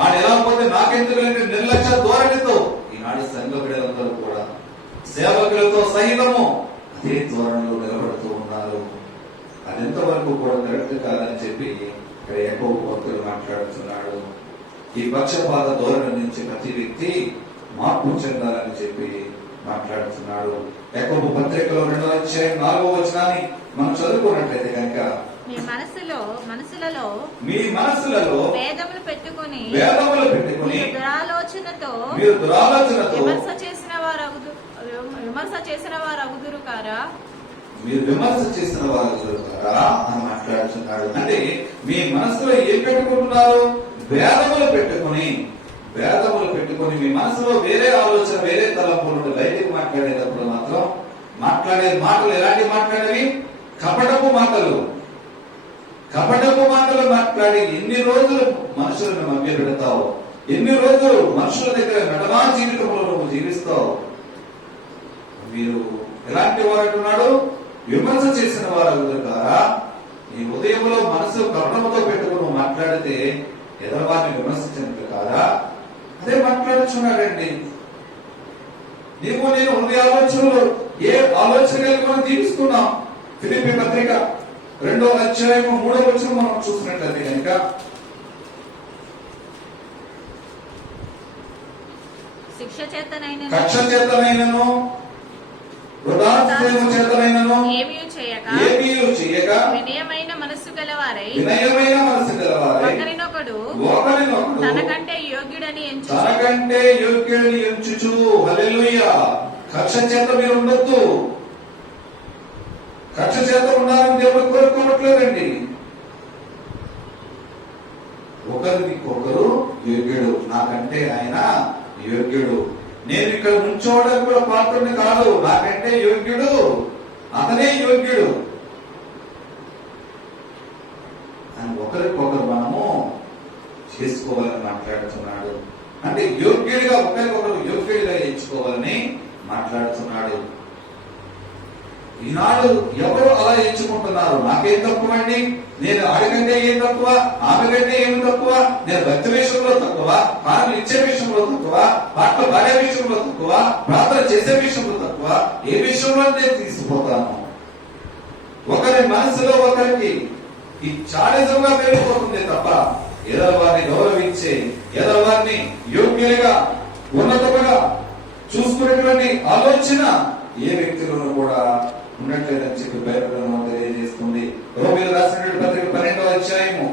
ఆడు ఎలా పోతే నాకెందుకు నిర్లక్ష్య ధోరణితో ఈనాడు సంఘ బిడ్డలందరూ కూడా సేవకులతో సహితము అదే ధోరణిలో నిలబడుతూ ఉన్నారు. అదెంతవరకు కూడా కరెక్ట్ కాదని చెప్పి ఇక్కడ యాకోబు భక్తులు మాట్లాడుతున్నాడు. ఈ పక్షపాత ధోరణి నుంచి ప్రతి వ్యక్తి మార్పు చెందాలని చెప్పి మాట్లాడుతున్నాడు. యాకోబు పత్రికలో 2వ అధ్యాయం 4వ వచనాన్ని మనం చదువుకున్నట్లయితే కనుక మీ మనసులలో భేదములు పెట్టుకుని దురాలోచనతో విమర్శ చేసిన వారు అగుదురు కారా? మీరు విమర్శ చేసిన వారు అని మాట్లాడుతున్నాడు. అంటే మీ మనసులో ఏం పెట్టుకుంటున్నారు? భేదములు పెట్టుకుని మీ మనసులో వేరే ఆలోచన, వేరే తలంపులు బయటకు మాట్లాడేటప్పుడు మాత్రం మాట్లాడే మాటలు ఎలాంటి మాట్లాడేవి? కపటపు మాటలు మాట్లాడి ఎన్ని రోజులు మనుషులను మభ్య పెడతావు, ఎన్ని రోజులు మనుషుల దగ్గర నడమా జీవితంలో నువ్వు జీవిస్తావు. మీరు ఎలాంటి వారు అంటున్నాడు? విమర్శ చేసిన వారు ద్వారా నీ ఉదయంలో మనసు కపటముతో పెట్టుకుని మాట్లాడితే ఎదరవారిని విమర్శించినట్లు కాదా? అదే మాట్లాడుచున్నాడండి. నీవు నేను ఉన్న ఆలోచనలు ఏ ఆలోచన కలిగి మనం జీవిస్తున్నాం. ఫిలిప్పీ పత్రిక 2వ అధ్యాయం 3వ వచనం మనం చూసినట్లయితే కనుక కక్ష చేతనైనను ఏమీ చేయక వినయమైన మనస్సు గలవారై ఒకరినొకడు తనకంటే యోగ్యుడని ఎంచుచు. హల్లెలూయా. కక్ష చేత మీరు ఉండొద్దు. కక్ష చేత ఉండాలని దేవుడు కోరుకోవట్లేదండి. ఒకరికొకరు యోగ్యుడు, నాకంటే ఆయన యోగ్యుడు, నేను ఇక్కడ ఉంచోవడానికి కూడా పాత్రని కాదు, నాకంటే యోగ్యుడు, అతనే యోగ్యుడు అని ఒకరికొకరు మనము చేసుకోవాలని మాట్లాడుతున్నాడు. అంటే యోగ్యుడిగా ఒకరికొకరు యోగ్యుడిగా ఎంచుకోవాలని మాట్లాడుతున్నాడు. ఈనాడు ఎవరు అలా ఎంచుకుంటున్నారు? నాకేం తక్కువ అండి, నేను ఆడికంటే ఏం తక్కువ, ఆమె కంటే ఏమి తక్కువ, నేను భక్తి విషయంలో తక్కువ, పాటలు ఇచ్చే విషయంలో తక్కువ, పాటలు పాడే విషయంలో తక్కువ, ప్రార్థన చేసే విషయంలో తక్కువ, ఏ విషయంలో నేను తీసుకుపోతాను? ఒకరి మనసులో ఒకరికి ఈ చాడిజంగా పెరిగిపోతుంది తప్ప ఎదరవారిని గౌరవించే, ఎదరవారిని యోగ్యులుగా ఉన్నతముగా చూసుకునేటువంటి ఆలోచన ఏ వ్యక్తిలోనూ కూడా ఉన్నట్లేదని చెప్పి బైబిల్ గ్రంథం తెలియజేస్తుంది. రోమీయులు రాసినటువంటి పత్రిక 12వ అధ్యాయము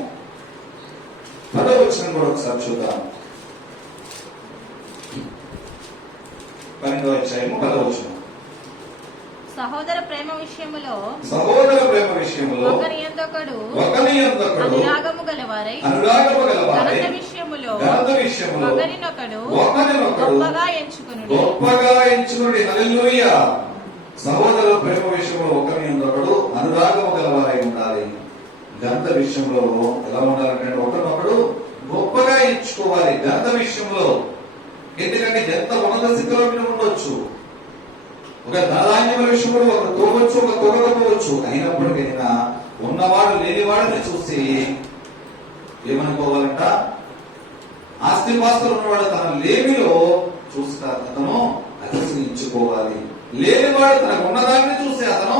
10వ వచనం కూడా ఒకసారి చూద్దాం. 12వ అధ్యాయము 10వ వచనం. సహోదర ప్రేమ విషయములో ఒకని యందొకడు అనురాగము గలవారై ఘనత విషయములో ఒకరినొకడు గొప్పగా ఎంచుకొనుడి. హల్లెలూయా. సహోదరుల ప్రేమ విషయంలో ఒకరి యందొకడు అనురాగము గలవారై ఉండాలి. ఘనత విషయంలో ఎలా ఉండాలంటే ఒకరినొకడు గొప్పగా ఎంచుకోవాలి. ఘనత విషయంలో ఎందుకంటే ఎంత ఉన్నత స్థితిలో ఉండొచ్చు, ఒక ధనధాన్యముల విషయంలో ఒకరు తోగొచ్చు, ఒక తోగకపోవచ్చు. అయినప్పటికైనా ఉన్నవాడు లేనివాడిని చూసి ఏమనుకోవాలంట? ఆస్తిపాస్తులు ఉన్నవాడు తన లేమిలో చూస్తే అతను అతిశయించుకోవాలి, లేనివాడు తనకు ఉన్నదాన్ని చూసి అతను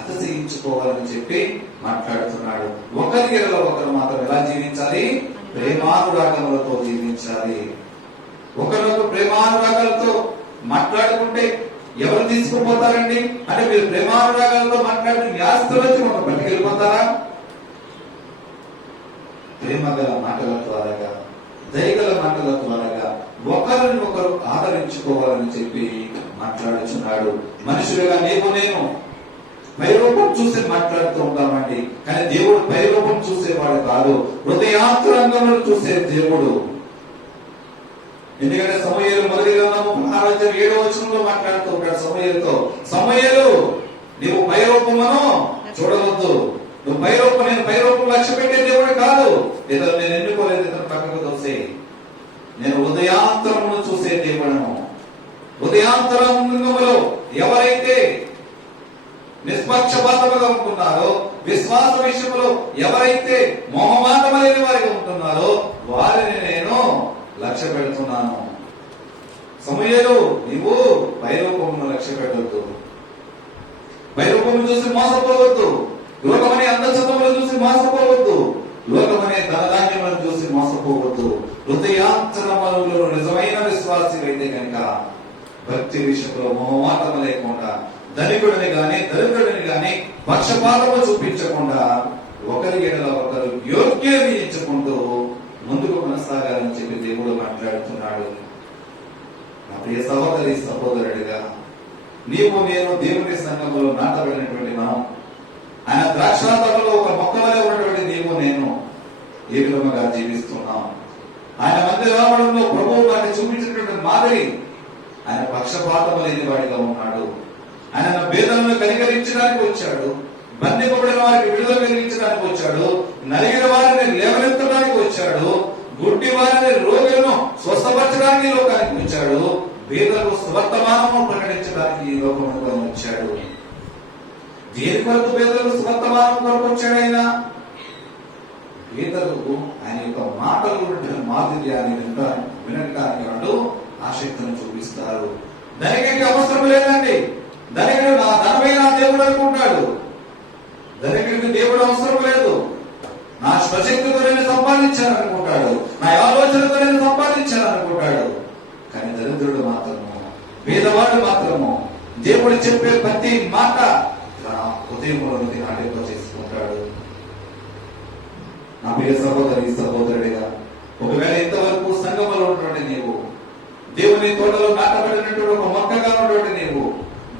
అతిశయించుకోవాలని చెప్పి మాట్లాడుతున్నాడు. ఒకరి ఎడల ఒకరు మాత్రం ఎలా జీవించాలి? ప్రేమానురాగములతో జీవించాలి. ఒకరొకరు ప్రేమానురాగాలతో మాట్లాడుకుంటే ఎవరు తీసుకుపోతారండి? అంటే మీరు ప్రేమానురాగాలతో మాట్లాడిన మీ ఆస్తులకి ఒక పట్టుకెళ్ళిపోతారా? ప్రేమ గల మాటల ద్వారాగా, దయగల మాటల ద్వారాగా ఒకరిని ఒకరు ఆదరించుకోవాలని చెప్పి మాట్లాడుచున్నాడు. మనుషులుగా నీవు నేను పైరూపం చూసి మాట్లాడుతూ ఉంటామండి, కానీ దేవుడు పైరూపం చూసేవాడు కాదు, హృదయాంతరంగంలో చూసే దేవుడు. ఎందుకంటే సమూయేలు మొదటి గ్రంథము 16వ వచనంలో మాట్లాడుతూ ఉంటాడు సమూయేలుతో, సమూయేలు నీవు పైరూపమును చూడవద్దు, నువ్వు నేను పైరూపం లక్ష్య పెట్టే దేవుడు కాదు, ఇతను నేను ఎన్నుకోలేదు, ఇతను పక్కకు తోసే, నేను హృదయాంతరమును చూసే దేవుడను. హృదయాంతరంగములో ఎవరైతే నిష్పక్షపాతముగా ఉంటున్నారో, విశ్వాస విషయంలో ఎవరైతే మొహమాటమైన వారిగా ఉంటున్నారో వారిని నేను లక్ష్య పెడుతున్నాను. సమూయేలు నీవు పైరూపమును లక్ష్య పెట్టవద్దు, పైరూపము చూసి మోసపోవద్దు, లోకమనే అందచందములు చూసి మోసపోవద్దు, లోకమనే ధనధాన్యములను చూసి మోసపోవద్దు. హృదయాంతరములలో నిజమైన విశ్వాసి అయితే కనుక భక్తి విషయంలో మొహమాటము లేకుండా, ధనికుడిని గాని దరిద్రుడిని గాని పక్షపాతము చూపించకుండా ఒకరి ఎడల ఒకరు యోగ్యత ఇచ్చుకుంటూ ముందుకు కొనసాగాలని చెప్పి దేవుడు మాట్లాడుతున్నాడు. నా ప్రియ సహోదరి సహోదరుడిగా నీవు నేను దేవుని సంఘంలో నాటబడినటువంటి మనం, ఆయన ద్రాక్షాతోటలో ఒక మొక్కవలే ఉన్నటువంటి నీవు నేను ఏ విధముగా జీవిస్తున్నాం? ఆయన మధ్య రావడంలో ప్రభువు వారిని చూపించినటువంటి మాదిరి ఆయన పక్షపాతము లేని వాడిగా ఉన్నాడు. ఆయన భేదములను కనికరించడానికి వచ్చాడు, బంధింపబడిన వారికి విడుదల కలిగించడానికి వచ్చాడు, నలిగిన వారిని లేవనెత్తడానికి వచ్చాడు, గుడ్డి వారిని రోగులను స్వస్థపరచడానికి లోకానికి వచ్చాడు, పేదలకు సువర్తమానము ప్రకటించడానికి ఈ లోకంలో వచ్చాడు. దేని కొరకు పేదలకు సువర్తమానం కొరకు వచ్చాడు ఆయన? పేదలకు ఆయన యొక్క మాటలు మాధుర్యాన్ని వినడానికి వాళ్ళు ఆసక్తిని చూపిస్తారు. ధనికుడికి అవసరం లేదండి, ధనికుడు నా ధనమే నా దేవుడు అనుకుంటాడు. ధనికుడికి దేవుడు అవసరం లేదు, నా స్వశక్తితో నేను సంపాదించాను అనుకుంటాడు, నా ఆలోచనతో నేను సంపాదించాను అనుకుంటాడు. కానీ దరిద్రుడు మాత్రము, పేదవాడు మాత్రము దేవుడు చెప్పే ప్రతి మాట తన హృదయంలోకి నాటింప చేసుకుంటాడు. నా ప్రియ సహోదరి సహోదరుడిగా ఒకవేళ ఇంతవరకు సంఘములో ఉన్నటువంటి నీవు, దేవుని తోటలో నాటబడినటువంటి ఒక మొక్కగా ఉన్నటువంటి నీవు,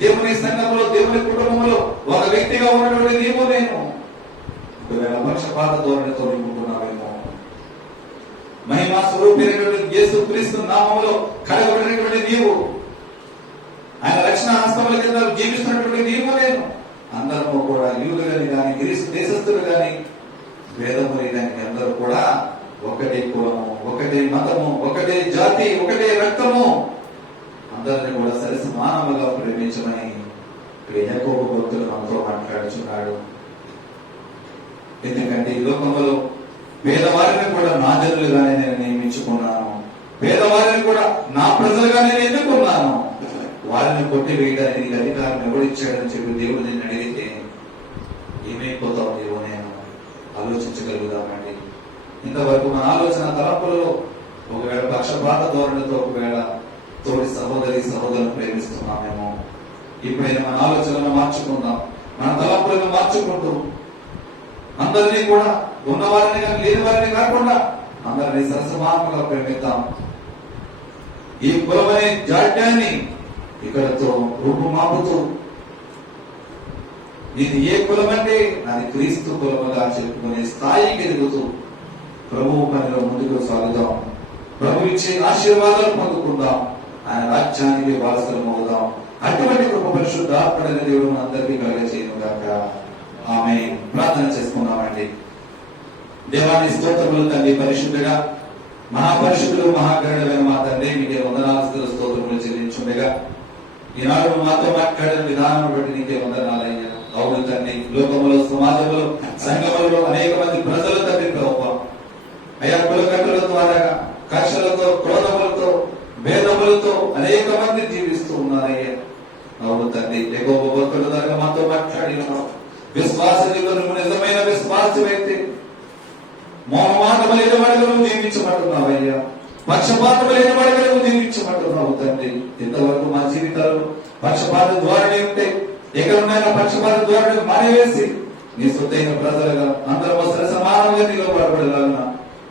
దేవుని సంఘంలో దేవుని కుటుంబంలో ఒక వ్యక్తిగా ఉన్నటువంటి నీవు నేను ఒకవేళ పక్షపాత ధోరణితో నింపుకున్నావేమో, మహిమా స్వరూపైనటువంటి యేసుక్రీస్తు నామములో కడగబడినటువంటి నీవు, ఆయన రక్షణ హస్తముల కింద జీవిస్తున్నటువంటి నీవు నేను, అందరూ కూడా యూదులని కానీ గ్రీసు దేశస్తులు కానీ భేదము లేదానికి అందరూ కూడా ఒకటే కులము, ఒకటే మతము, ఒకటే జాతి, ఒకటే రక్తము, అందరినీ కూడా సరి సమానముగా ప్రేమించమని ఇక్కడ యాకోబు భక్తులు మనతో మాట్లాడుచున్నాడు. ఎందుకంటే ఈ లోకంలో పేదవారిని కూడా నా జనులుగానే నేను నియమించుకున్నాను, పేదవారిని కూడా నా ప్రజలుగా నేను ఎన్నుకున్నాను, వారిని కొట్టివేయడానికి నీకు అధికారం ఎవరిచ్చాడని చెప్పి దేవుడు నేను అడిగితే ఏమైపోతావు దేవుడు నేను ఆలోచించగలుగుదామండి. ఇంతవరకు మన ఆలోచన తలపులలో ఒకవేళ పక్షపాత ధోరణితో ఒకవేళ తోటి సహోదరి సహోదరులను ప్రేమిస్తున్నామేమో. ఇప్పుడైనా మన ఆలోచనలను మార్చుకుందాం, మన తలపులను మార్చుకుంటూ అందరినీ కూడా ఉన్నవారిని కానీ లేని వారిని కాకుండా అందరినీ సరసమానంగా ప్రేమిద్దాం. ఈ కులమనే జాడ్యాన్ని ఇక్కడతో రూపుమాపుతూ ఇది ఏ కులం అంటే అది క్రీస్తు కులముగా చెప్పుకునే స్థాయికి ఎదుగుతూ ప్రభువు పనిలో ముందుకు సాగుదాం. ప్రభు ఇచ్చే ఆశీర్వాదాలు పొందుకుందాం, ఆయన రాజ్యానికి వారసులం అవుదాం. అటువంటి కృప పరిశుద్ధాత్ముడైన దేవుడు అందరికీ కలుగజేయును గాక. ఆమేన్. ప్రార్థన చేసుకున్నామండి. దేవాన్ని స్తోత్రములు తండ్రి, పరిశుద్ధుడా మహాపరిశుద్ధులు మహాగరుడైన మా తండ్రి, మీకే వందనాలు స్తోత్రములు చెల్లించుండగా ఈనాడు మాతో మాట్లాడిన విధానం బట్టి నీకే వందనాలయ్యా. అవును తండ్రి, లోకములో సమాజంలో సంఘములలో అనేక మంది ప్రజలు తండ్రి ప్రభుత్వం అయ్యా కులకట్టుల ద్వారా కక్షలతో క్రోధములతో భేదములతో అనేక మంది జీవిస్తూ ఉన్నారయ్యా. అవును తండ్రి, యాకోబు భక్తుల ద్వారా మాతో మాట్లాడినావు. విశ్వాస జీవనము నిజమైన విశ్వాసమైతే మోహమాటము లేని వాడిగా నువ్వు జీవించమంటున్నావయ్యా, పక్షపాతము లేని వాడిగా నువ్వు జీవించమంటున్నావు తండ్రి. ఇంతవరకు మా జీవితాలు పక్షపాత ద్వారానే ఉంటాయి. ఎక్కడున్నాయో పక్షపాత ద్వారానే మానేవేసి నీ సొత్తైన ప్రజలుగా అందరూ సమానంగా నిలబడబడేలాగా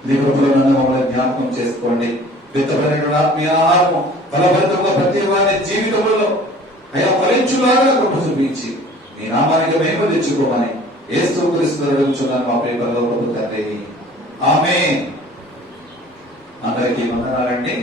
నీ కృపలో నన్ను మమ్మల్ని జ్ఞాపకం చేసుకోండి. విత్తబడిన ఆత్మీయ ఆహారము ఫలభరితంగా ప్రతి వారి జీవితంలో అయ్యా ఫలించులాగా కృప చూపించి నీ నామానికి మేము తెచ్చుకోమని యేసు క్రీస్తు అడుగుచున్నాను మా పేపర్లో ప్రభు తండ్రి. ఆమేన్. అందరికీ వందనాలండి.